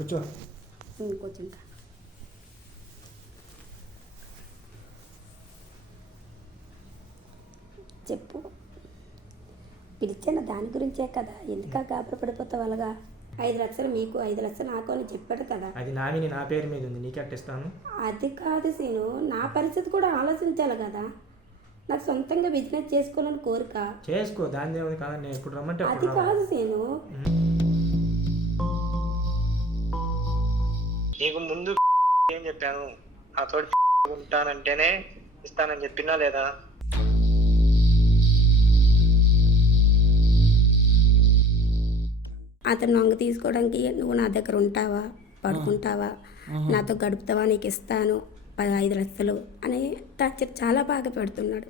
కూర్చో. కూర్చుంటా. చెప్పు. పిలిచాను దాని గురించే కదా, ఎందుక గాబర పడిపోతావు అలాగా? 5 లక్షలు మీకు, 5 లక్షలు నాకు అని చెప్పాడు కదా. అది నామిని నా పేరు మీద ఉంది, నీకెట్టిస్తాను? అది కాదు సీను, నా పరిస్థితి కూడా ఆలోచించాలి కదా. నాకు సొంతంగా బిజినెస్ చేసుకోవాలని కోరిక. చేసుకో, దాని ఏముంది కదా. నేను ఇప్పుడు రమ్మంటే అది కాదు సీను. నీకు ముందు ఏం చెప్పాను? ఆ తోటి ఉంటానంటేనే ఇస్తానని చెప్పినా లేదా? అతను నొంగ తీసుకోవడానికి నువ్వు నా దగ్గర ఉంటావా, పడుకుంటావా, నాతో గడుపుతావా, నీకు ఇస్తాను 5 లక్షలు అని టార్చర్ చాలా బాగా పెడుతున్నాడు.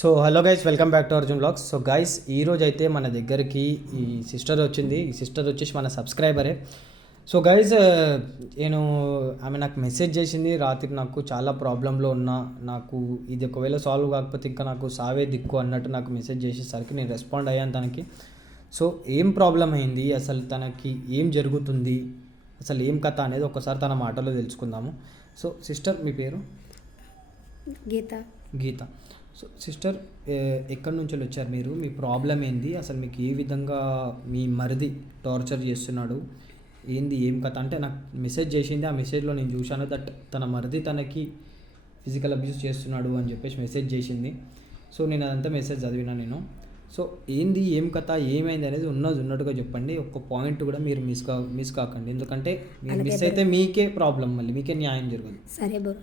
So hello guys, welcome back to Arjun blogs. So guys, ఈరోజు అయితే మన దగ్గరికి ఈ సిస్టర్ వచ్చింది. ఈ సిస్టర్ వచ్చేసి మన సబ్స్క్రైబరే. సో గైస్, ఆమె నాకు మెసేజ్ చేసింది రాత్రి. నాకు చాలా ప్రాబ్లంలో ఉన్నా, నాకు ఇది ఒకవేళ సాల్వ్ కాకపోతే ఇంకా నాకు సావే దిక్కు అన్నట్టు నాకు మెసేజ్ చేసేసరికి నేను రెస్పాండ్ అయ్యాను తనకి. సో ఏం ప్రాబ్లం అయింది, అసలు తనకి ఏం జరుగుతుంది, అసలు ఏం కథ అనేది ఒకసారి తన మాటలో తెలుసుకుందాము. సో సిస్టర్, మీ పేరు? గీత. సో సిస్టర్, ఎక్కడి నుంచి వచ్చారు మీరు? మీ ప్రాబ్లం ఏంది? అసలు మీకు ఏ విధంగా మీ మరిది టార్చర్ చేస్తున్నాడు, ఏంది, ఏం కథ అంటే నాకు మెసేజ్ చేసింది. ఆ మెసేజ్లో నేను చూశాను దట్ తన మరిది తనకి ఫిజికల్ అబ్యూస్ చేస్తున్నాడు అని చెప్పేసి మెసేజ్ చేసింది. సో నేను అదంతా మెసేజ్ చదివినా నేను. సో ఏంది, ఏం కథ, ఏమైంది అనేది ఉన్నట్టుగా చెప్పండి. ఒక్క పాయింట్ కూడా మీరు మిస్ కాకండి, ఎందుకంటే మీరు మిస్ అయితే మీకే ప్రాబ్లం, మళ్ళీ మీకే న్యాయం జరగదు. సరే బ్రో.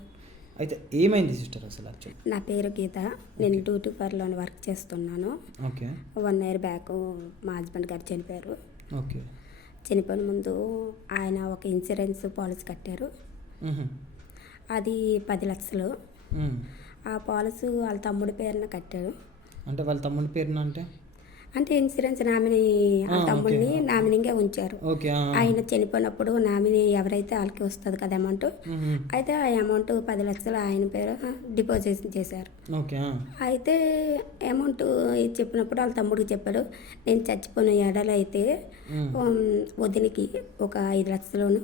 అయితే ఏమైంది సిస్టర్ అసలు? యాక్చువల్లీ నా పేరు గీత. నేను డ్యూటీ ఫర్లో వర్క్ చేస్తున్నాను. ఓకే. 1 ఇయర్ బ్యాక్ మా హస్బెండ్ గారు చనిపోయారు. ఓకే. చనిపోయిన ముందు ఆయన ఒక ఇన్సూరెన్స్ పాలసీ కట్టారు. అది 10 లక్షలు. ఆ పాలసీ వాళ్ళ తమ్ముడి పేరున కట్టారు. అంటే వాళ్ళ తమ్ముడి పేరున అంటే ఇన్సూరెన్స్ నామినీ ఆ తమ్ముడిని నామినీగా ఉంచారు. ఆయన చనిపోయినప్పుడు నామినీ ఎవరైతే వాళ్ళకి వస్తుంది కదా అమౌంట్, అయితే ఆ అమౌంట్ 10 లక్షలు ఆయన పేరు డిపాజిట్ చేశారు. అయితే అమౌంట్ చెప్పినప్పుడు వాళ్ళ తమ్ముడికి చెప్పాడు, నేను చచ్చిపోయిన ఏడాది అయితే వదినికి ఒక 5 లక్షలును,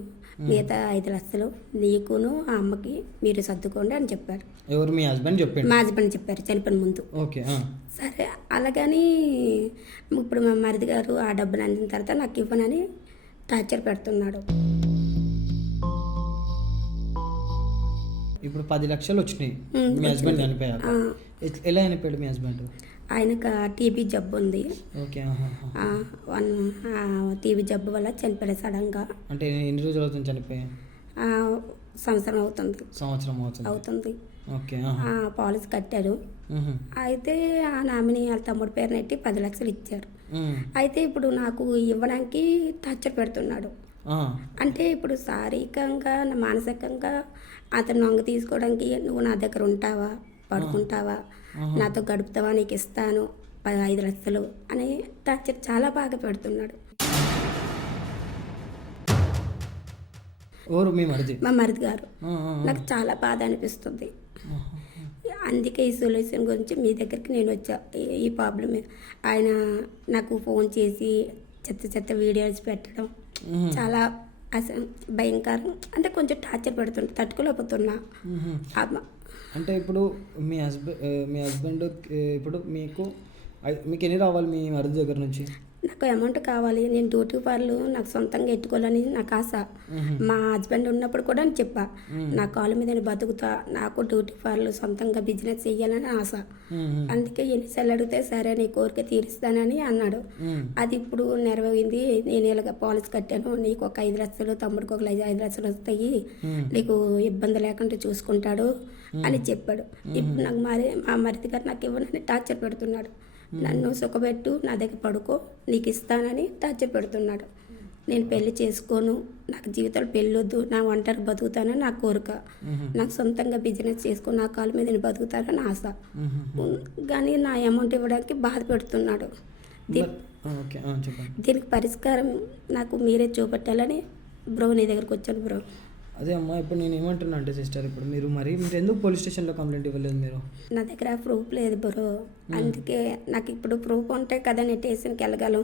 మిగతా 5 లక్షలు నీకును ఆ అమ్మకి మీరు సర్దుకోండి అని చెప్పారు. ఎవరు? మీ హస్బెండ్ చెప్పారు? మా హస్బెండ్ చెప్పారు చనిపోయిన ముందు. సరే అలాగని ఇప్పుడు మా మరిది గారు ఆ డబ్బులు అందిన తర్వాత నాకు ఇవ్వనని టార్చర్ పెడుతున్నాడు. ఇప్పుడు 10 లక్షలు వచ్చినాయి మీ హస్బెండ్ చనిపోయాక. ఎలా చనిపోయాడు మీ హస్బెండ్? ఆయనకు టీబీ జబ్బు ఉంది. ఓకే. టీబీ జబ్బు వల్ల చనిపోయాడు సడన్గా. అంటే ఎన్ని రోజులు అవుతుంది చనిపోయా? సంవత్సరం అవుతుంది. అవుతుంది. ఓకే. పాలసీ కట్టారు. అయితే ఆ నామినీ వాళ్ళ తమ్ముడి పేరు నెట్టి 10 లక్షలు ఇచ్చారు. అయితే ఇప్పుడు నాకు ఇవ్వడానికి టార్చర్ పెడుతున్నాడు. అంటే ఇప్పుడు శారీరకంగా మానసికంగా అతను నొంగ తీసుకోవడానికి నువ్వు నా దగ్గర ఉంటావా, పడుకుంటావా, నాతో గడుపుతావా, నీకు ఇస్తాను 5 లక్షలు అని టార్చర్ చాలా బాగా పెడుతున్నాడు. మా మరిది గారు. నాకు చాలా బాధ అనిపిస్తుంది. అందుకే ఈ సొల్యూషన్ గురించి మీ దగ్గరికి నేను వచ్చా. ఈ ప్రాబ్లం ఆయన నాకు ఫోన్ చేసి చెత్త వీడియోస్ పెట్టడం చాలా భయంకరం. అంటే కొంచెం టార్చర్ పెడుతుంటే తట్టుకోలేకపోతున్నా. అంటే ఇప్పుడు మీ హస్బెండ్ ఇప్పుడు మీకు ఎన్ని రావాలి మీ మరిది దగ్గర నుంచి? నాకు అమౌంట్ కావాలి. నేను డ్యూటీ ఫర్లు నాకు సొంతంగా ఎట్టుకోవాలని నాకు ఆశ. మా హస్బెండ్ ఉన్నప్పుడు కూడా నేను చెప్పా, నా కాళ్ళ మీద నేను బతుకుతా, నాకు డ్యూటీ ఫర్లు సొంతంగా బిజినెస్ చేయాలని ఆశ. అందుకే ఎన్నిసార్లు అడిగితే సరే నీ కోరిక తీరుస్తానని అన్నాడు. అది ఇప్పుడు నెరవేరింది. నేను ఇలాగ పాలసీ కట్టాను, నీకు ఒక 5 లక్షలు, తమ్ముడికి ఒక 5 లక్షలు వస్తాయి, నీకు ఇబ్బంది లేకుండా చూసుకుంటాడు అని చెప్పాడు. ఇప్పుడు నాకు మా మరిది గారు నాకు ఇవ్వనని టార్చర్ పెడుతున్నాడు. నన్ను సుఖపెట్టు, నా దగ్గర పడుకో, నీకు ఇస్తానని టార్చర్ పెడుతున్నాడు. నేను పెళ్లి చేసుకోను, నాకు జీవితంలో పెళ్ళొద్దు, నా ఒంటరి బతుకుతానని నా కోరిక. నాకు సొంతంగా బిజినెస్ చేసుకొని నా కాళ్ళ మీద నేను బతుకుతానని ఆశ. కానీ నా అమౌంట్ ఇవ్వడానికి బాధ పెడుతున్నాడు. దీనికి పరిష్కారం నాకు మీరే చూపెట్టాలని బ్రో నీ దగ్గరకు వచ్చాను బ్రో. అదే అమ్మా ఇప్పుడు నేను ఏమంటున్నా అంటే సిస్టర్, ఇప్పుడు మీరు ఎందుకు పోలీస్ స్టేషన్లో కంప్లైంట్ ఇవ్వలేదు మీరు? నా దగ్గర ప్రూఫ్ లేదు బ్రో, అందుకే నాకు ఇప్పుడు ప్రూఫ్ ఉంటే కదా నేను స్టేషన్కి వెళ్ళగలను.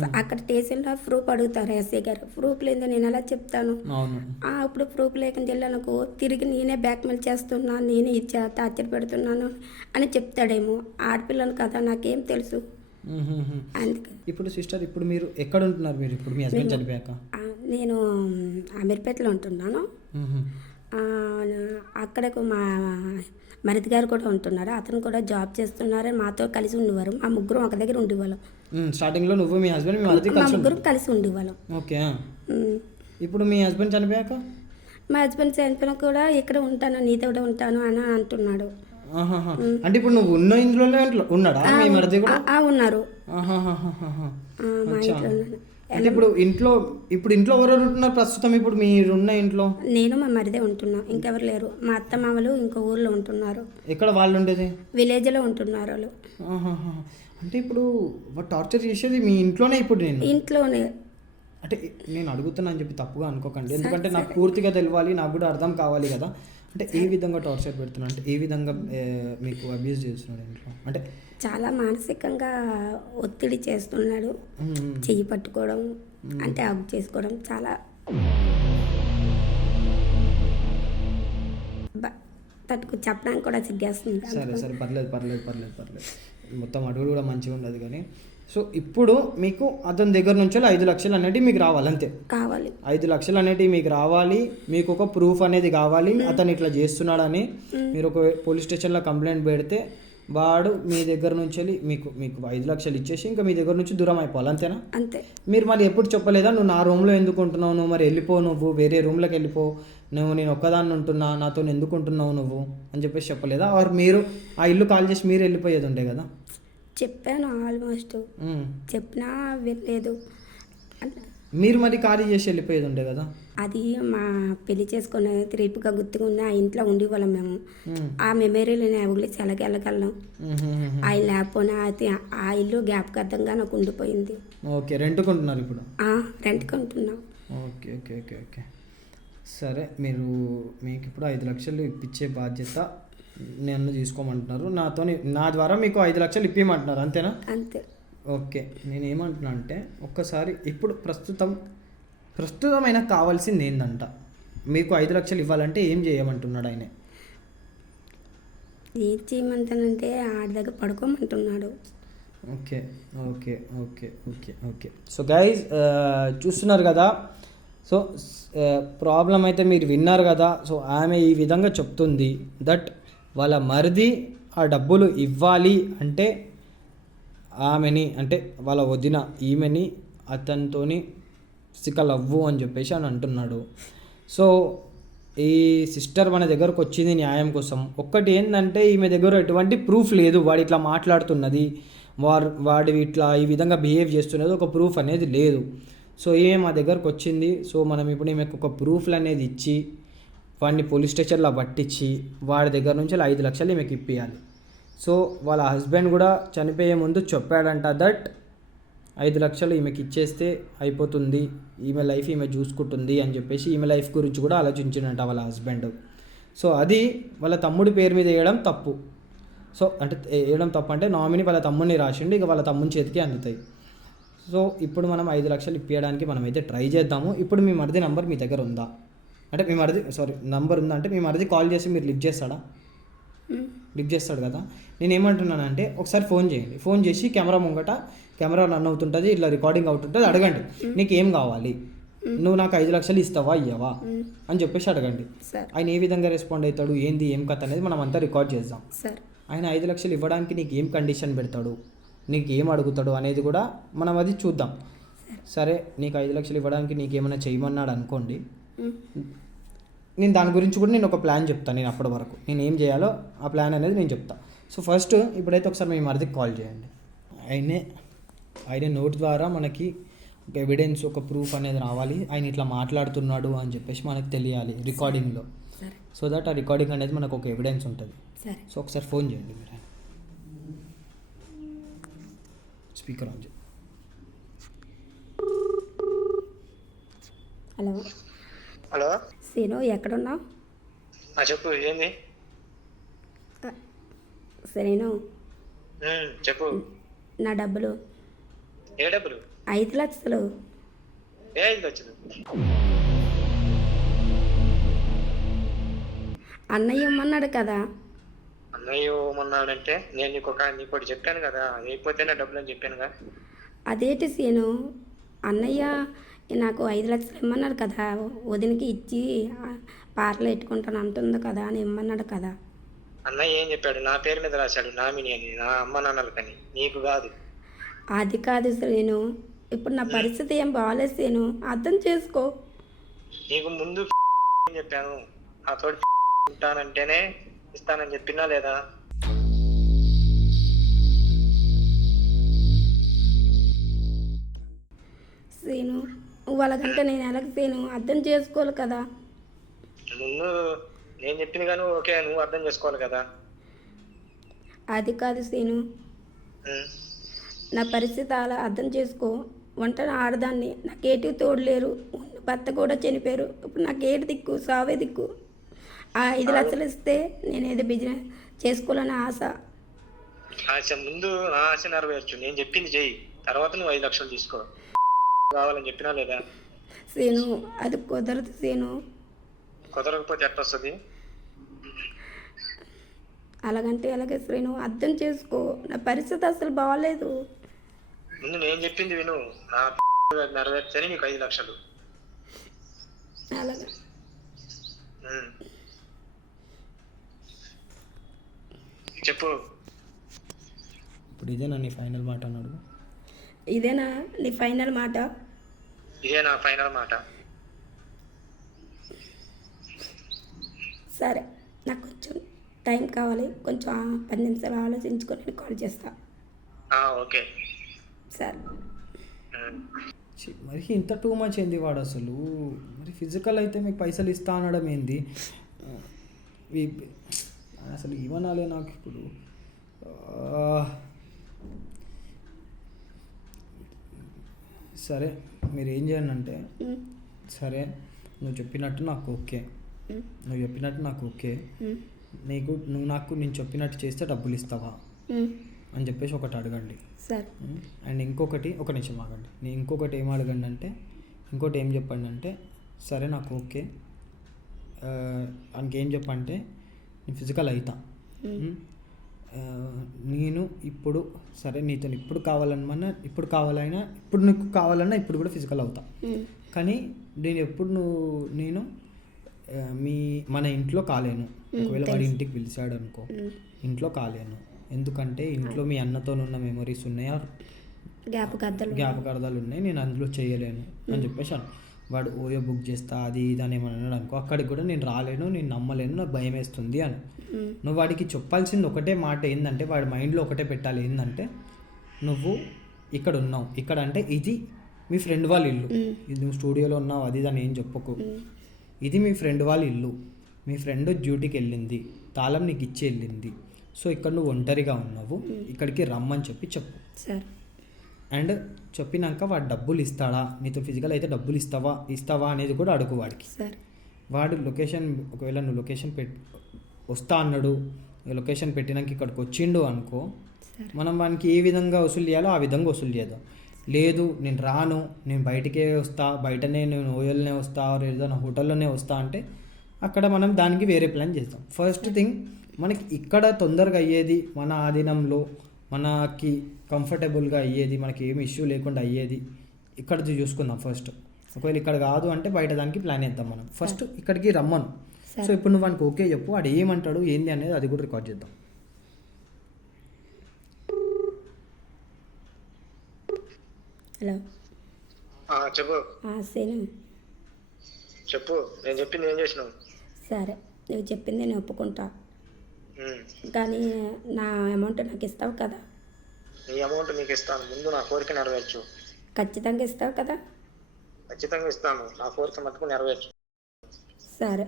సో అక్కడ స్టేషన్లో ప్రూఫ్ అడుగుతారు ఎస్ఐ గారు, ప్రూఫ్ లేదు నేను ఎలా చెప్తాను? అవును. ఇప్పుడు ప్రూఫ్ లేకుండా వెళ్ళానుకో తిరిగి నేనే బ్లాక్మెయిల్ చేస్తున్నా, నేనే ఇచ్చా టార్చర్ పెడుతున్నాను అని చెప్తాడేమో. ఆడపిల్లను కదా నాకేం తెలుసు. అందుకే ఇప్పుడు సిస్టర్, ఇప్పుడు మీరు ఎక్కడ ఉంటున్నారు? మీరు ఇప్పుడు మీ హస్బెండ్ చనిపోయాక? నేను అమీర్పేటలో ఉంటున్నాను. అక్కడకు మా మరిది గారు కూడా ఉంటున్నారు, అతను కూడా జాబ్ చేస్తున్నారు, మాతో కలిసి ఉండేవారు. మా ముగ్గురం ఒక దగ్గర ఉండేవాళ్ళం. స్టార్టింగ్లో నువ్వు మీ హస్బెండ్ మా ముగ్గురం కలిసి ఉండేవాళ్ళం. ఓకే. ఇప్పుడు మీ హస్బెండ్ చనిపోయాక? మా హస్బెండ్ చనిపోయినా కూడా ఇక్కడ ఉంటాను, నీతో ఉంటాను అని అంటున్నాడు. అంటే ఇప్పుడు నువ్వు ఉన్న ఇంట్లోనే ఉన్నాడా మీ మరిది కూడా? ఉన్నారు, మా ఇంట్లో. అంటే ఇప్పుడు ఇంట్లో ఎవరెవరు ఉంటున్నారు ప్రస్తుతం? ఇప్పుడు మీరున్న ఇంట్లో నేను మా మరిదే ఉంటున్నాం, ఇంకెవరు లేరు. మా అత్త మామలు ఇంకో ఊర్లో ఉంటున్నారు. ఎక్కడ వాళ్ళు ఉండేది? విలేజ్లో ఉంటున్నారు వాళ్ళు. అంటే ఇప్పుడు టార్చర్ చేసేది మీ ఇంట్లోనే? ఇప్పుడు నేను ఇంట్లోనే అంటే నేను అడుగుతున్నా అని చెప్పి తప్పుగా అనుకోకండి, ఎందుకంటే నాకు పూర్తిగా తెలియాలి, నాకు కూడా అర్థం కావాలి కదా. అంటే ఏ విధంగా టార్చర్ పెడుతున్నాడు, అంటే ఏ విధంగా మీకు అబ్యూస్ చేస్తున్నాడు ఇంట్లో? అంటే చాలా మానసికంగా ఒత్తిడి చేస్తున్నాడు, చెయ్యి పట్టుకోవడం, అంటే హగ్ చేసుకోవడం, చాలా తట్టుకు చెప్పడానికి కూడా సిగ్గేస్తుంది. సరే పర్లేదు. మొత్తం అడుగుడు కూడా మంచిగా ఉండదు కానీ. సో ఇప్పుడు మీకు అతని దగ్గర నుంచి 5 లక్షలు అనేటివి మీకు రావాలి, అంతే? కావాలి. 5 లక్షలు అనేటివి మీకు రావాలి, మీకు ఒక ప్రూఫ్ అనేది కావాలి అతను ఇట్లా చేస్తున్నాడని. మీరు ఒక పోలీస్ స్టేషన్లో కంప్లైంట్ పెడితే వాడు మీ దగ్గర నుంచి మీకు 5 లక్షలు ఇచ్చేసి ఇంకా మీ దగ్గర నుంచి దూరం అయిపోవాలి, అంతేనా? అంతే. మీరు మరి ఎప్పుడు చెప్పలేదా, నువ్వు నా రూమ్లో ఎందుకు ఉంటున్నావు, నువ్వు మరి వెళ్ళిపో, నువ్వు వేరే రూమ్లోకి వెళ్ళిపో, నేను ఒక్కదాన్ని ఉంటున్నా, నాతో ఎందుకు ఉంటున్నావు నువ్వు అని చెప్పేసి చెప్పలేదా? ఆర్ మీరు ఆ ఇల్లు కాల్ చేసి మీరు వెళ్ళిపోయేది ఉండే కదా? చెప్పాను, ఆల్మోస్ట్ చెప్పినా వినలేదు. మీరు మరి ఖాళీ చేసి వెళ్ళిపోయేది ఉండే కదా? అది మా పెళ్లి చేసుకునే రేపుగా గుర్తుకున్న ఆ ఇంట్లో ఉండేవాళ్ళం మేము. ఆ మెమరీలు నేను వదిలేసి వెళ్ళగలను. ఆయన లేకపోయినా అయితే ఆ ఇల్లు జ్ఞాపకార్థంగా నాకు ఉండిపోయింది. ఓకే. రెంట్కుంటున్నారు ఇప్పుడు? రెంట్కి ఉంటున్నాం. ఓకే. సరే, మీకు ఇప్పుడు 5 లక్షలు ఇప్పించే బాధ్యత నన్ను తీసుకోమంటున్నారు, నా ద్వారా మీకు 5 లక్షలు ఇప్పిమంటున్నారు, అంతేనా? అంతే. ఓకే. నేను ఏమంటున్నా అంటే ఒక్కసారి ఇప్పుడు ప్రస్తుతమైన కావాల్సింది ఏంటంట, మీకు 5 లక్షలు ఇవ్వాలంటే ఏం చేయమంటున్నాడు ఆయన? ఏం చేయమంటానంటే ఆడి దగ్గర పడుకోమంటున్నాడు. ఓకే. సో గైజ్ చూస్తున్నారు కదా, సో ప్రాబ్లం అయితే మీరు విన్నారు కదా. సో ఆమె ఈ విధంగా చెప్తుంది దట్ వాళ్ళ మరిది ఆ డబ్బులు ఇవ్వాలి అంటే ఆమెని, అంటే వాళ్ళ వదిన ఈమెని అతనితోని సిక్కలవ్వు అని చెప్పేసి అని అంటున్నాడు. సో ఈ సిస్టర్ మన దగ్గరకు వచ్చింది న్యాయం కోసం. ఒక్కటి ఏంటంటే ఈమె దగ్గర ఎటువంటి ప్రూఫ్ లేదు, వాడు ఇట్లా మాట్లాడుతున్నది, వాడు ఇట్లా ఈ విధంగా బిహేవ్ చేస్తున్నది ఒక ప్రూఫ్ అనేది లేదు. సో ఈమె మా దగ్గరకు వచ్చింది. సో మనం ఇప్పుడు ఈమెకు ఒక ప్రూఫ్లు అనేది ఇచ్చి వాడిని పోలీస్ స్టేషన్లో పట్టించి వాడి దగ్గర నుంచి 5 లక్షలు ఈమెకి ఇప్పించాలి. సో వాళ్ళ హస్బెండ్ కూడా చనిపోయే ముందు చెప్పాడంట దట్ 5 లక్షలు ఈమెకి ఇచ్చేస్తే అయిపోతుంది, ఈమె లైఫ్ ఈమె చూసుకుంటుంది అని చెప్పేసి ఈమె లైఫ్ గురించి కూడా ఆలోచించిందంట వాళ్ళ హస్బెండ్. సో అది వాళ్ళ తమ్ముడి పేరు మీద వేయడం తప్పు. సో అంటే వేయడం తప్పు అంటే నామినీ వాళ్ళ తమ్ముడిని రాసిండు, ఇక వాళ్ళ తమ్ముని చేతికి అందుతాయి. సో ఇప్పుడు మనం 5 లక్షలు ఇప్పించడానికి మనమైతే ట్రై చేద్దాము. ఇప్పుడు మీ మరిది నంబర్ మీ దగ్గర ఉందా? అంటే మీ మరిది నంబర్ ఉందా అంటే మీ మరిది కాల్ చేసి మీరు లిఫ్ట్ చేస్తాడా? లిఫ్ట్ చేస్తాడు కదా. నేను ఏమంటున్నానంటే ఒకసారి ఫోన్ చేయండి, ఫోన్ చేసి కెమెరా రన్ అవుతుంటుంది, ఇట్లా రికార్డింగ్ అవుతుంటుంది, అడగండి నీకు ఏం కావాలి, నువ్వు నాకు 5 లక్షలు ఇస్తావా ఇవ్వవా అని చెప్పేసి అడగండి. ఆయన ఏ విధంగా రెస్పాండ్ అవుతాడు, ఏంది ఏం కథ అనేది మనం అంతా రికార్డ్ చేద్దాం. ఆయన 5 లక్షలు ఇవ్వడానికి నీకు ఏం కండిషన్ పెడతాడు, నీకు ఏం అడుగుతాడు అనేది కూడా మనం అది చూద్దాం. సరే, నీకు 5 లక్షలు ఇవ్వడానికి నీకేమైనా చేయమన్నాడు అనుకోండి, నేను దాని గురించి కూడా నేను ఒక ప్లాన్ చెప్తాను. నేను అప్పటి వరకు నేను ఏం చేయాలో ఆ ప్లాన్ అనేది నేను చెప్తాను. సో ఫస్ట్ ఇప్పుడైతే ఒకసారి మీ మరిదికి కాల్ చేయండి. ఆయన నోట్ ద్వారా మనకి ఒక ఎవిడెన్స్, ఒక ప్రూఫ్ అనేది రావాలి, ఆయన ఇట్లా మాట్లాడుతున్నాడు అని చెప్పేసి మనకు తెలియాలి రికార్డింగ్లో. సో దట్ ఆ రికార్డింగ్ అనేది మనకు ఒక ఎవిడెన్స్ ఉంటుంది. సో ఒకసారి ఫోన్ చేయండి మీరు, స్పీకర్ ఆన్ చేయండి. హలో హలో సీను ఎక్కడున్నావు? చెప్పు ఏంది? సరేను, చెప్పు. నా డబ్బులు ఏ డబ్బులు? 5 లక్షలు. ఏ 5 లక్షలు? అన్నయ్య ఇమ్మన్నాడు కదా. అన్నయ్య ఏమన్నాడంటే నేను నీకోటి చెప్పాను కదా, అయిపోతేనే డబ్బులు అని చెప్పానుగా. అదేంటి సీను, అన్నయ్య నాకు 5 లక్షలు ఇమ్మన్నాడు కదా, వదినకి ఇచ్చి పార్లు పెట్టుకుంటాను అంటుంది కదా అని ఇమ్మన్నాడు కదా. అన్నయ్య ఏం చెప్పాడు? నా పేరు మీద రాశాడు నామినీ అని, నా అమ్మ నాన్నలు కానీ, నీకు కాదు. అది కాదు శ్రీను, ఇప్పుడు నా పరిస్థితి ఏం బాగాలేదు సీను, అర్థం చేసుకో. నీకు ముందు ఏం చెప్పాను? ఆ తోటి ఉంటానంటేనే ఇస్తానని చెప్పినా లేదా? సీను వాళ్ళకంటే నేను ఎలాగ సీను, అర్థం చేసుకోవాలి కదా. ముందు నేను చెప్పింది కానీ ఓకే, నువ్వు అర్థం చేసుకోవాలి కదా. అది కాదు సీను, నా పరిస్థితి అలా అర్థం చేసుకో. వంటను ఆడదాన్ని, నాకు ఏటి తోడలేరు, ఉన్న భర్త కూడా చనిపోయారు. ఇప్పుడు నాకు ఏటి దిక్కు, సావే దిక్కు. ఆ 5 లక్షలు ఇస్తే నేను ఏదో బిజినెస్ చేసుకోవాలని ఆశ. ముందు ఆ ఆశ నెరవేర్చు, నేను చెప్పింది చెయ్యి, తర్వాత నువ్వు 5 లక్షలు తీసుకో. కావాలని చెప్పినా లేదా? సీను అది కుదరదు సీను. కుదరకపోతే ఎట్లా వస్తుంది? అలాగంటే అలాగే శ్రీను, అర్థం చేసుకో. నా పరిస్థితి అసలు బాగాలేదు. ముందు నేను చెప్పింది విను, నా నెరవేర్చని నీకు 5 లక్షలు. అలాగే చెప్పు. ఇప్పుడు ఇదేనా నీ ఫైనల్ మాట అన్నాడు? ఇదేనా నీ ఫైనల్ మాట? ఇదే నా ఫైనల్ మాట. సరే, నాకు కొంచెం టైం కావాలి, కొంచెం 10 నిమిషాలు ఆలోచించుకొని నేను కాల్ చేస్తా. ఓకే సరే. మరి ఇంత టూ మచ్ ఏంది వాడు అసలు? మరి ఫిజికల్ అయితే మీకు పైసలు ఇస్తా అనడం ఏంది అసలు? ఇవ్వనాలే నాకు ఇప్పుడు. సరే మీరు ఏం చేయండి అంటే, సరే నువ్వు చెప్పినట్టు నాకు ఓకే, నువ్వు నాకు నేను చెప్పినట్టు చేస్తే డబ్బులు ఇస్తావా అని చెప్పేసి ఒకటి అడగండి. అండ్ ఇంకొకటి, ఒక నిమిషం ఆగండి, నేను ఇంకొకటి ఏం అడగండి అంటే, ఇంకోటి ఏం చెప్పండి అంటే, సరే నాకు ఓకే, ఆయనకి ఏం చెప్పంటే నేను ఫిజికల్ అవుతా, నేను ఇప్పుడు సరే నీతో ఇప్పుడు కావాలన్నా ఇప్పుడు నీకు కావాలన్నా ఇప్పుడు కూడా ఫిజికల్ అవుతా, కానీ నేను మన ఇంట్లో కాలేను. ఒకవేళ వాడి ఇంటికి పిలిచాడు అనుకో, ఇంట్లో కాలేను. ఎందుకంటే ఇంట్లో మీ అన్నతో ఉన్న మెమరీస్ ఉన్నాయా, జ్ఞాపకార్థాలు ఉన్నాయి, నేను అందులో చేయలేను అని చెప్పేసి వాడు ఓయో బుక్ చేస్తా అది ఇది అని ఏమన్నాడు అనుకో, అక్కడికి కూడా నేను రాలేను, నేను నమ్మలేను, నాకు భయం వేస్తుంది అని నువ్వు వాడికి చెప్పాల్సింది ఒకటే మాట ఏంటంటే, వాడి మైండ్లో ఒకటే పెట్టాలి ఏంటంటే, నువ్వు ఇక్కడ ఉన్నావు, ఇక్కడ అంటే ఇది మీ ఫ్రెండ్ వాళ్ళ ఇల్లు, ఇది నువ్వు స్టూడియోలో ఉన్నావు అది అని ఏం చెప్పకు, ఇది మీ ఫ్రెండ్ వాళ్ళ ఇల్లు, మీ ఫ్రెండ్ డ్యూటీకి వెళ్ళింది, తాళం నీకు ఇచ్చి వెళ్ళింది, సో ఇక్కడ నువ్వు ఒంటరిగా ఉన్నావు, ఇక్కడికి రమ్మని చెప్పు. అండ్ చెప్పినాక వాడు డబ్బులు ఇస్తాడా, నీతో ఫిజికల్ అయితే డబ్బులు ఇస్తావా అనేది కూడా అడుగు వాడికి. వాడు లొకేషన్, ఒకవేళ నువ్వు లొకేషన్ వస్తా అన్నాడు, లొకేషన్ పెట్టినాక ఇక్కడికి వచ్చిండు అనుకో, మనం వానికి ఏ విధంగా వసూలు చేయాలో ఆ విధంగా వసూలు చేద్దాం. లేదు నేను రాను, నేను బయటికే వస్తా, బయటనే నేను ఓయల్నే వస్తా, ఏదైనా హోటల్లోనే వస్తా అంటే అక్కడ మనం దానికి వేరే ప్లాన్ చేస్తాం. ఫస్ట్ థింగ్, మనకి ఇక్కడ తొందరగా అయ్యేది, మన ఆధీనంలో మనకి కంఫర్టబుల్గా అయ్యేది, మనకి ఏమి ఇష్యూ లేకుండా అయ్యేది ఇక్కడ చూసుకుందాం ఫస్ట్. ఒకవేళ ఇక్కడ కాదు అంటే బయట దానికి ప్లాన్ చేద్దాం మనం. ఫస్ట్ ఇక్కడికి రమ్మను. సో ఇప్పుడు నువ్వు వానికి ఓకే చెప్పు, వాడు ఏమంటాడు ఏంది అనేది అది కూడా రికార్డ్ చేద్దాం. హలో చెప్పు. నేను చెప్పింది ఏం చేసినావు? సరే, నువ్వు చెప్పింది నేను ఒప్పుకుంటా, కానీ నా అమౌంట్ నాకు ఇస్తావు కదా? నీ అమౌంట్ నీకు ఇస్తాను, ముందు నా కోరిక నెరవేర్చు. ఖచ్చితంగా ఇస్తావు కదా? ఖచ్చితంగా ఇస్తాను, నా కోరిక మటుకు నెరవేర్చు. సరే,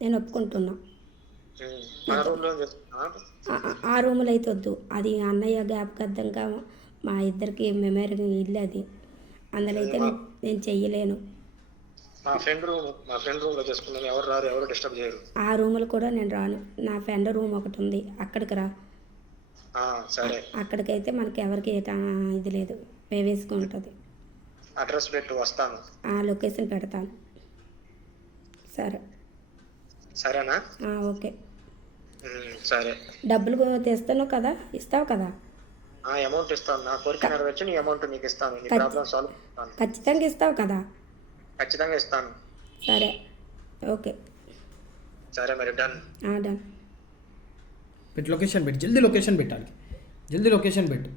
నేను ఒప్పుకుంటున్నా. ఆ రూములు అయితే వద్దు, అది అన్నయ్య జ్ఞాపకార్థంగా మా ఇద్దరికి మెమరీ ఇల్లు అది, అందులో అయితే నేను చెయ్యలేను. మా ఫ్రెండ్ రూమ్ లో చేసుకున్నాను. ఎవరు రారు, ఎవరు డిస్టర్బ్ చేయరు. ఆ రూములు కూడా నేను రాను. నా ఫ్రెండ్ రూమ్ ఒకటి ఉంది, అక్కడికి రా. సరే. అక్కడికైతే మనకి ఎవరికి ఇది లేదు, ప్రైవేసీగా ఉంటుంది. అడ్రస్ పెట్టు, వస్తాను. లొకేషన్ పెడతాను. సరే. సరేనా? ఓకే. సరే. డబ్బులు తెస్తాను కదా, ఇస్తావు కదా? అమౌంట్ ఇస్తాను. నా కోరిక నెరవేర్చి నీ అమౌంట్ నీకు ఇస్తాను. నీ ప్రాబ్లం సాల్వ్ చేస్తాను. ఖచ్చితంగా ఇస్తావు కదా? ఖచ్చితంగా ఇస్తాను. సరే, ఓకే. సరే మరి, డన్. డన్. పెట్టు, లొకేషన్ పెట్టు, జల్దీ లొకేషన్ పెట్టాలి, జల్దీ లొకేషన్ పెట్టు.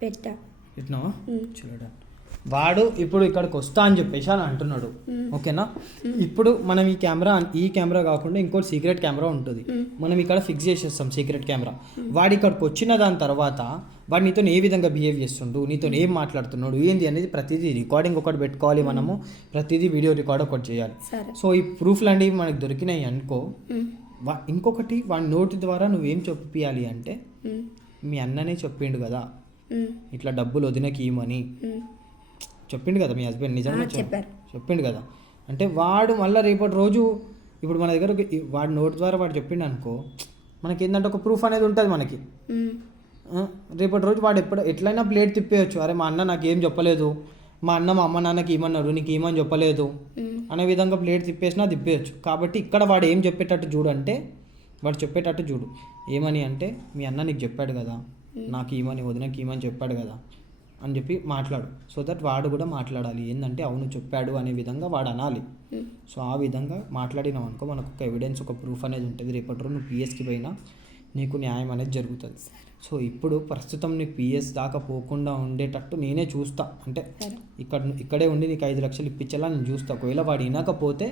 పెట్టా. పెట్టినావా? చలో డన్. వాడు ఇప్పుడు ఇక్కడికి వస్తా అని చెప్పేసి అని అంటున్నాడు, ఓకేనా? ఇప్పుడు మనం ఈ కెమెరా కాకుండా ఇంకోటి సీక్రెట్ కెమెరా ఉంటుంది, మనం ఇక్కడ ఫిక్స్ చేసేస్తాం సీక్రెట్ కెమెరా. వాడు ఇక్కడికి వచ్చిన దాని తర్వాత వాడు నీతో ఏ విధంగా బిహేవ్ చేస్తుండు, నీతో ఏం మాట్లాడుతున్నాడు, ఏంది అనేది ప్రతిదీ రికార్డింగ్ ఒకటి పెట్టుకోవాలి మనము, ప్రతిదీ వీడియో రికార్డ్ ఒకటి చేయాలి. సో ఈ ప్రూఫ్లు అనేవి మనకు దొరికినాయి అనుకో, ఇంకొకటి వాడి నోటి ద్వారా నువ్వేం చెప్పియాలి అంటే, మీ అన్ననే చెప్పిండు కదా ఇట్లా డబ్బులు వదినకి ఇవ్వమని చెప్పిండు కదా మీ హస్బెండ్, నిజంగా చెప్పిండు కదా. అంటే వాడు మళ్ళీ రేపటి రోజు ఇప్పుడు మన దగ్గర వాడి నోటి ద్వారా వాడు చెప్పిండు అనుకో, మనకి ఏంటంటే ఒక ప్రూఫ్ అనేది ఉంటుంది మనకి. రేపటి రోజు వాడు ఎట్లయినా ప్లేట్ తిప్పేయచ్చు, అరే మా అన్న నాకు ఏం చెప్పలేదు, మా అమ్మ నాన్నకి ఏమన్నాడు, నీకు ఏమని చెప్పలేదు అనే విధంగా ప్లేట్ తిప్పేసినా తిప్పేయచ్చు. కాబట్టి ఇక్కడ వాడు ఏం చెప్పేటట్టు చూడు అంటే, వాడు చెప్పేటట్టు చూడు ఏమని అంటే, మీ అన్న నీకు చెప్పాడు కదా, నాకు ఏమని వదినకి ఏమని చెప్పాడు కదా అని చెప్పి మాట్లాడు. సో దట్ వాడు కూడా మాట్లాడాలి, ఏంటంటే అవును చెప్పాడు అనే విధంగా వాడు అనాలి. సో ఆ విధంగా మాట్లాడినాం అనుకో, మనకు ఒక ఎవిడెన్స్, ఒక ప్రూఫ్ అనేది ఉంటుంది. రేపటి రోజు నువ్వు పిఎస్కి పోయినా నీకు న్యాయం అనేది జరుగుతుంది. సో ఇప్పుడు ప్రస్తుతం నీ పిఎస్ దాకా పోకుండా ఉండేటట్టు నేనే చూస్తా, అంటే ఇక్కడే ఉండి నీకు 5 లక్షలు ఇప్పించేలా నేను చూస్తా. ఒకవేళ వాడు వినకపోతే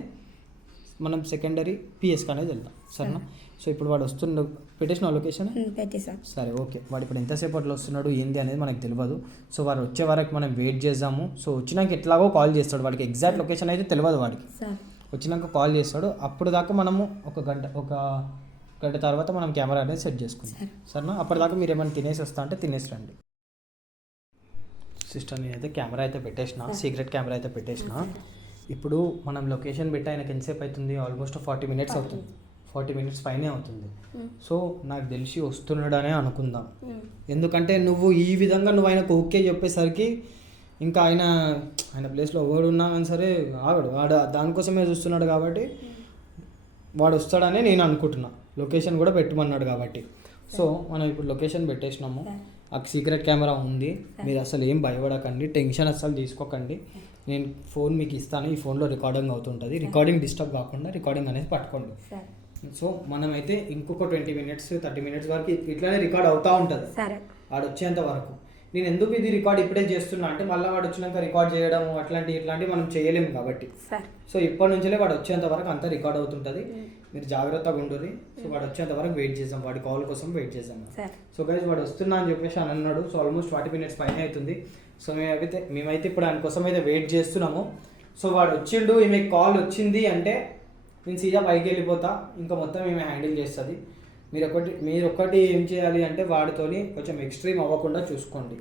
మనం సెకండరీ పిఎస్కి అనేది వెళ్దాం, సరేనా? సో ఇప్పుడు వాడు వస్తుండ పెట్టేసిన లొకేషన్ పెట్టేసా. సరే, ఓకే. వాడు ఇప్పుడు ఎంతసేపట్లో వస్తున్నాడు ఏంది అనేది మనకు తెలియదు. సో వాడు వచ్చే వరకు మనం వెయిట్ చేద్దాము. సో వచ్చినాక ఎట్లాగో కాల్ చేస్తాడు, వాడికి ఎగ్జాక్ట్ లొకేషన్ అయితే తెలియదు వాడికి. వచ్చినాక కాల్ చేస్తాడు, అప్పుడు దాకా మనము ఒక గంట తర్వాత మనం కెమెరా అనేది సెట్ చేసుకుంటాం, సరేనా? అప్పటిదాకా మీరు ఏమైనా తినేసి వస్తా అంటే తినేసి రండి. సిస్టర్ నేనైతే కెమెరా అయితే పెట్టేసిన, సీక్రెట్ కెమెరా అయితే పెట్టేసిన. ఇప్పుడు మనం లొకేషన్ పెట్టి ఆయనకి ఎంతసేపు అవుతుంది, ఆల్మోస్ట్ 40 మినిట్స్ అవుతుంది, 40 మినిట్స్ పైనే అవుతుంది. సో నాకు తెలిసి వస్తున్నాడనే అనుకుందాం, ఎందుకంటే నువ్వు ఈ విధంగా నువ్వు ఆయనకు ఓకే చెప్పేసరికి ఇంకా ఆయన ప్లేస్లో ఎవడు ఉన్నా కానీ సరే వాడు దానికోసమే చూస్తున్నాడు కాబట్టి వాడు వస్తాడని నేను అనుకుంటున్నా. లొకేషన్ కూడా పెట్టమన్నాడు కాబట్టి. సో మనం ఇప్పుడు లొకేషన్ పెట్టేసినాము, ఆ సీక్రెట్ కెమెరా ఉంది. మీరు అసలు ఏం భయపడకండి, టెన్షన్ అసలు తీసుకోకండి. నేను ఫోన్ మీకు ఇస్తాను, ఈ ఫోన్లో రికార్డింగ్ అవుతుంటుంది, రికార్డింగ్ డిస్టర్బ్ కాకుండా రికార్డింగ్ అనేది పట్టుకోండి. సో మనమైతే ఇంకొక 20 మినిట్స్ 30 మినిట్స్ వరకు ఇట్లానే రికార్డ్ అవుతూ ఉంటుంది వాడు వచ్చేంత వరకు. నేను ఎందుకు ఇది రికార్డ్ ఇప్పుడే చేస్తున్నా అంటే, మళ్ళీ వాడు వచ్చినాక రికార్డ్ చేయడం ఇట్లాంటివి మనం చేయలేము కాబట్టి. సో ఇప్పటి నుంచే వాడు వచ్చేంత వరకు అంతా రికార్డ్ అవుతుంటుంది, మీరు జాగ్రత్తగా ఉండరు. సో వాడు వచ్చేంత వరకు వెయిట్ చేద్దాం, వాడి కాల్ కోసం వెయిట్ చేద్దాం. సో గైస్ వాడు వస్తున్నా అని చెప్పేసి అని అన్నాడు. సో ఆల్మోస్ట్ 40 మినిట్స్ పైన అవుతుంది. సో మేమైతే ఇప్పుడు ఆయన కోసం అయితే వెయిట్ చేస్తున్నాము. సో వాడు వచ్చిండు, ఈమె కాల్ వచ్చింది అంటే నేను సీదా పైకి వెళ్ళిపోతా, ఇంకా మొత్తం ఈమె హ్యాండిల్ చేస్తుంది. మీరు ఒక్కటి ఏం చేయాలి అంటే, వాడితోని కొంచెం ఎక్స్ట్రీమ్ అవ్వకుండా చూసుకోండి,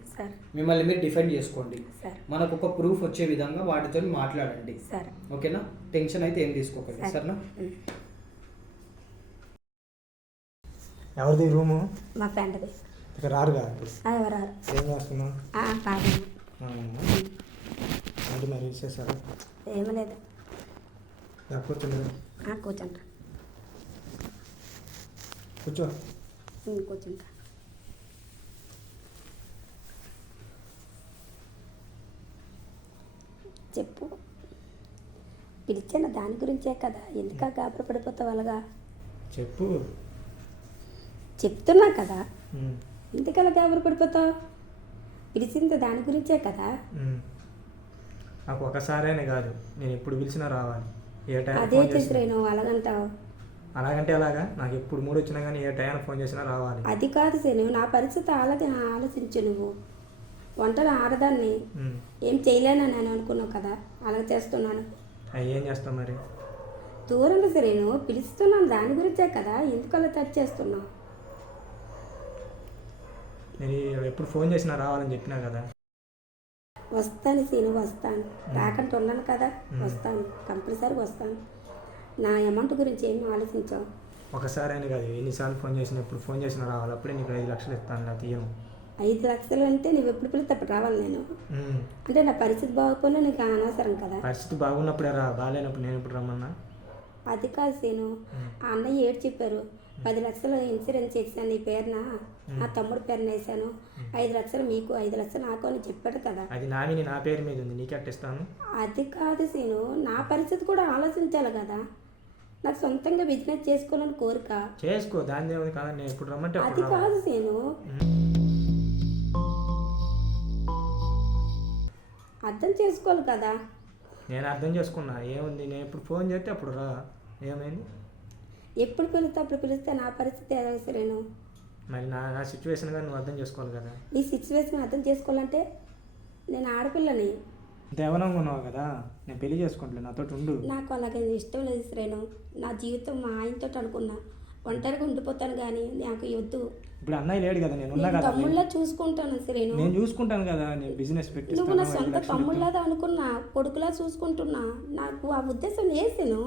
మిమ్మల్ని మీరు డిఫెండ్ చేసుకోండి. మనకు ఒక ప్రూఫ్ వచ్చే విధంగా వాటితో మాట్లాడండి, ఓకేనా? టెన్షన్ అయితే ఏం తీసుకోకండి, సరేనా? ఎవరిది రూము? మా ఫ్రెండ్ది. ఇక్కడ రారు కదా ఇప్పుడు? ఎవరు ఏం చేస్తున్నావు? అంటే మరి చేశారు? ఏమీ లేదు. కూర్చోలేదు? కూర్చుంటా. కూర్చో. కూర్చుంటా. చెప్పు. పిలిచిన దాని గురించే కదా, ఎందుక గాబర పడిపోతావు అలాగా? చెప్పు. చెప్తున్నా కదా, ఎందుకలా గాబర పడిపోతావు? పిలిచింది దాని గురించే కదా. నాకు ఒకసారైనా కాదు, నేను ఎప్పుడు పిలిచినా రావాలి. అదే చేసి నువ్వు అలాగంటావు. అలాగంటే అలాగా, నాకు ఎప్పుడు మూడు వచ్చినా కానీ ఏ టైం ఫోన్ చేసినా రావాలి. అది కాదు సేను, నా పరిస్థితి అలాగే ఆలోచించు. నువ్వు వంటలు ఆడదాన్ని ఏం చేయలేనని నేను అనుకున్నావు కదా, అలా చేస్తున్నాను. ఏం చేస్తావు మరి? దూరంగా సరే, నువ్వు పిలుస్తున్నాను దాని గురించే కదా, ఎందుకు అలా టచ్ చేస్తున్నావు? నేను ఎప్పుడు ఫోన్ చేసినా రావాలని చెప్పినా కదా. వస్తాను సీను, వస్తాను. రాకంటే ఉన్నాను కదా, వస్తాను, కంపల్సరీగా వస్తాను. నా అమౌంట్ గురించి ఏమి ఆలోచించావు? ఒకసారి అని కాదు, ఎన్నిసార్లు ఫోన్ చేసినా ఎప్పుడు ఫోన్ చేసినా రావాలి. అప్పుడే నీకు 5 లక్షలు ఇస్తాను, నా తీయను. 5 లక్షలు అంటే నువ్వు ఎప్పుడు పిలిస్తే అప్పుడు రావాలి నేను. అంటే నా పరిస్థితి బాగోకపోయినా నీకు అనవసరం కదా. పరిస్థితి బాగున్నప్పుడే రా, బాగాలేనప్పుడు నేను ఎప్పుడు రమ్మన్నా? అది కాదు సీను, ఆ అన్నయ్య ఏడు చెప్పారు. 10 లక్షలు ఇన్సూరెన్స్ చేశాను నీ పేరున, నా తమ్ముడు పేరున వేసాను, 5 లక్షలు మీకు 5 లక్షలు నాకు అని చెప్పాడు కదా. అది నామిని నా పేరు మీద ఉంది, నీకెట్టిస్తాను? అది కాదు సీను, నా పరిస్థితి కూడా ఆలోచించాలి కదా. నాకు సొంతంగా బిజినెస్ చేసుకోవాలని కోరిక. చేసుకో, దాని ఏముంది కదా. నేను ఎప్పుడు రమ్మంటే అది అప్పుడు రా. కాదు సీను, అర్థం చేసుకోవాలి కదా. నేను అర్థం చేసుకున్నా, ఏముంది, నేను ఎప్పుడు ఫోన్ చేస్తే అప్పుడు రా. ఏమైంది? ఎప్పుడు పిలిస్తే అప్పుడు పిలిస్తే నా పరిస్థితి ఎలా సరేను? మరి నా సిచ్యువేషన్గా నువ్వు అర్థం చేసుకోవాలి కదా. ఈ సిచ్యువేషన్ అర్థం చేసుకోవాలంటే నేను ఆడపిల్లని. ఇంత యవనంగా ఉన్నావు కదా, నేను పెళ్లి చేసుకుంటలే, నాతో ఉండు. నాకు అలాగే ఇష్టం లేదు శ్రేణు. నా జీవితం మా ఆయనతో అనుకున్నా, ఒంటరిగా ఉండిపోతాను కానీ నాకు వద్దు. ఇప్పుడు అన్నయ్య లేడు కదా, నేను ఉన్నా నేను కదా. తమ్ముళ్ళ చూసుకుంటాను శ్రేణు. నేను చూసుకుంటాను కదా, నేను బిజినెస్ నువ్వు పెట్టిస్తాను. నా సొంత తమ్ముళ్ళదా అనుకున్నా, కొడుకులా చూసుకుంటున్నా. నాకు ఆ ఉద్దేశం వేసాను.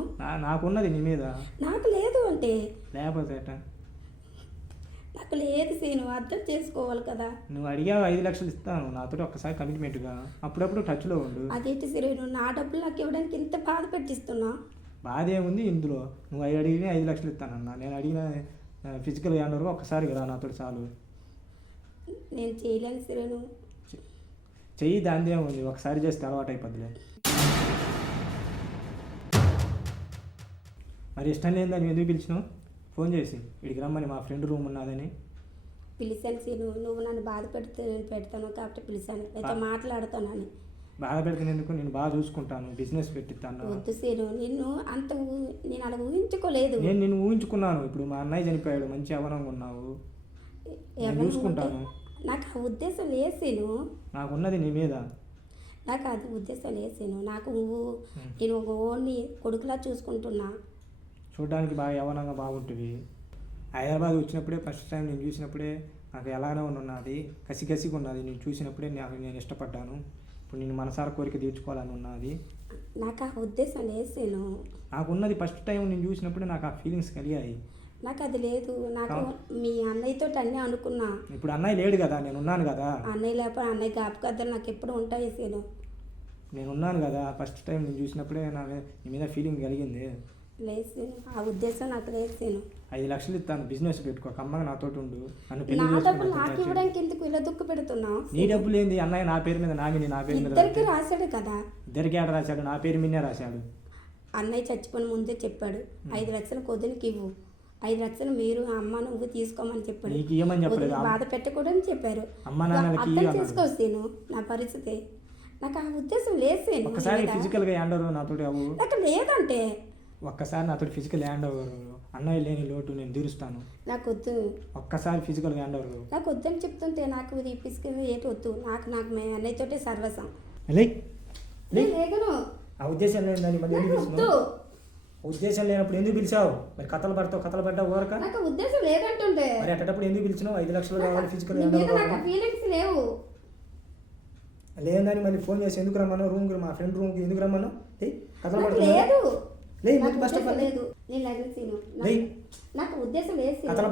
నాకున్నది నీ మీద. నాకు లేదు అంటే లేకపోతే ఎట్టా? నాకు లేదు సీను, అర్థం చేసుకోవాలి కదా. నువ్వు అడిగావు 5 లక్షలు ఇస్తాను, నాతో ఒక్కసారి కమిట్మెంట్గా అప్పుడప్పుడు టచ్లో ఉండు. అదేంటి శ్రేణు, నా డబ్బులు నాకు ఇవ్వడానికి ఇంత బాధ పెట్టిస్తున్నా? బాధ ఏముంది ఇందులో? నువ్వు అడిగిన 5 లక్షలు ఇస్తానన్నా, నేను అడిగిన ఫిజికల్ హ్యాండ్ ఓవర్ ఒక్కసారి రా, నాతో చాలు. నేను చేయలేను శ్రేణు. చెయ్యి, దాని ఏముంది, ఒకసారి చేస్తే అలవాటు అయిపోద్దిలే. మరి ఇష్టం లేదని నువ్వు ఎందుకు పిలిచినావు ఫోన్ చేసి? ఇక్కడికి రమ్మని, మా ఫ్రెండ్ రూమ్ ఉన్నదని. పిలిచాను సీను, నువ్వు నన్ను బాధ పెడితే నేను పెడతాను కాబట్టి పిలిచాను, అయితే మాట్లాడుతానని. బాధ పెడుతున్నందుకు నేను బాగా చూసుకుంటాను, బిజినెస్ పెట్టిస్తాను. వద్దు సీను, నిన్ను అంత నేను అలా ఊహించుకోలేదు. నేను నిన్ను ఊహించుకున్నాను. ఇప్పుడు మా అన్నయ్య చనిపోయాడు, మంచి అవనంగా ఉన్నావు, నేను చూసుకుంటాను. నాకు ఆ ఉద్దేశం లేదు సీను. నాకున్నది నీ మీద. నాకు అది ఉద్దేశం లేదు సీను. నాకు నేను ఒక ఓన్ని కొడుకులా చూసుకుంటున్నా. చూడడానికి బాగా యవనంగా బాగుంటుంది. హైదరాబాద్ వచ్చినప్పుడే ఫస్ట్ టైం నేను చూసినప్పుడే నాకు ఎలానే ఉన్నది, కసిగా ఉన్నది. నేను చూసినప్పుడే నేను ఇష్టపడ్డాను. ఇప్పుడు నేను మనసారా కోరిక తీర్చుకోవాలని ఉన్నది. నాకు ఆ ఉద్దేశం లేదు సీను. నాకున్నది ఫస్ట్ టైం నేను చూసినప్పుడే నాకు ఆ ఫీలింగ్స్ కలిగాయి. నాకు అది లేదు. నాకు మీ అన్నయ్యతో అన్నీ అనుకున్నా. ఇప్పుడు అన్నయ్య లేడు కదా, నేను ఉన్నాను కదా. అన్నయ్య లేకపోతే అన్నయ్య జ్ఞాపకార్థాలు నాకు ఎప్పుడు ఉంటాయి సీను. నేను ఉన్నాను కదా, ఫస్ట్ టైం నేను చూసినప్పుడే నీ మీద ఫీలింగ్ కలిగింది. లేదు సీను, ఆ ఉద్దేశం నాకు లేదు సీను. 5 లక్షలు ఇస్తాను, బిజినెస్ పెట్టుకో, కమ్మగా నాతో ఉండు. నన్ను నా డబ్బులు నాకు ఇవ్వడానికి ఎందుకు ఇలా దుక్కు పెడుతున్నావు? నీ డబ్బులు ఏంది? అన్నయ్య నా పేరు మీద, నామిని నా పేరు మీద. ఇద్దరికి రాశాడు కదా. ఇద్దరికి ఆడ రాశాడు, నా పేరు మీదే రాశాడు. అన్నయ్య చచ్చిపోయిన ముందే చెప్పాడు, 5 లక్షలు కొద్దునికి ఇవ్వు, 5 లక్షలు మీరు అమ్మ నువ్వు తీసుకోమని చెప్పాడు. నీకు ఇవ్వమని చెప్పలేదు, బాధ పెట్టకూడదని చెప్పారు. అమ్మ నాన్నలకి అర్థం చేసుకోవచ్చేను నా పరిస్థితి. నాకు ఆ ఉద్దేశం లేదు. ఒక్కసారి ఫిజికల్గా హ్యాండ్ ఓవర్ నాతో అవ్వు. నాకు లేదంటే ఒక్కసారి నాతో ఫిజికల్ హ్యాండ్ ఓవర్, అన్నయ్య లేని లోటు నేను తీరుస్తాను. నాకు వద్దు. ఒక్కసారి ఫిజికల్ హ్యాండ్ ఓవర్. నాకు వద్దని చెప్తుంటే నాకు ఇది పిసికి ఏటి వద్దు. నాకు మీ అన్నయ్యతోటే సర్వసం. లేకను ఆ ఉద్దేశం లేదని మళ్ళీ ఎందుకు పిలిచావు? ఉద్దేశం లేనప్పుడు ఎందుకు పిలిచావు? మరి కథలు పడ్డావు ఊరక. నాకు ఉద్దేశం లేదంటుంటే మరి అట్టేటప్పుడు ఎందుకు పిలిచినావు? 5 లక్షలు కావాలి ఫిజికల్ హ్యాండ్ నాకు ఓవర్. ఫీలింగ్స్ లేవు. లేదని మళ్ళీ ఫోన్ చేసి ఎందుకు రమ్మను? మా ఫ్రెండ్ రూమ్కి ఎందుకు రమ్మను? కథలు లేదు పడుతున్నావు. లేదు, నేను లగ్నసీను. నాకు ఉద్దేశం లేదు. కథలు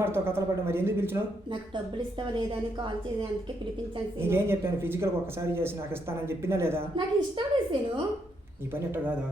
పడ్డావు, మరి ఎందుకు పిలిచినావు? నాకు డబ్బులు ఇస్తావా లేదా అని కాల్ చేసి అందుకే పిలిపించాను. నీకేం చెప్పాను? ఫిజికల్ ఒక్కసారి చేసి నాకు ఇస్తానని చెప్పినా లేదా? నాకు ఇష్టం లేదు. నీ పని ఎట్ట కాదు.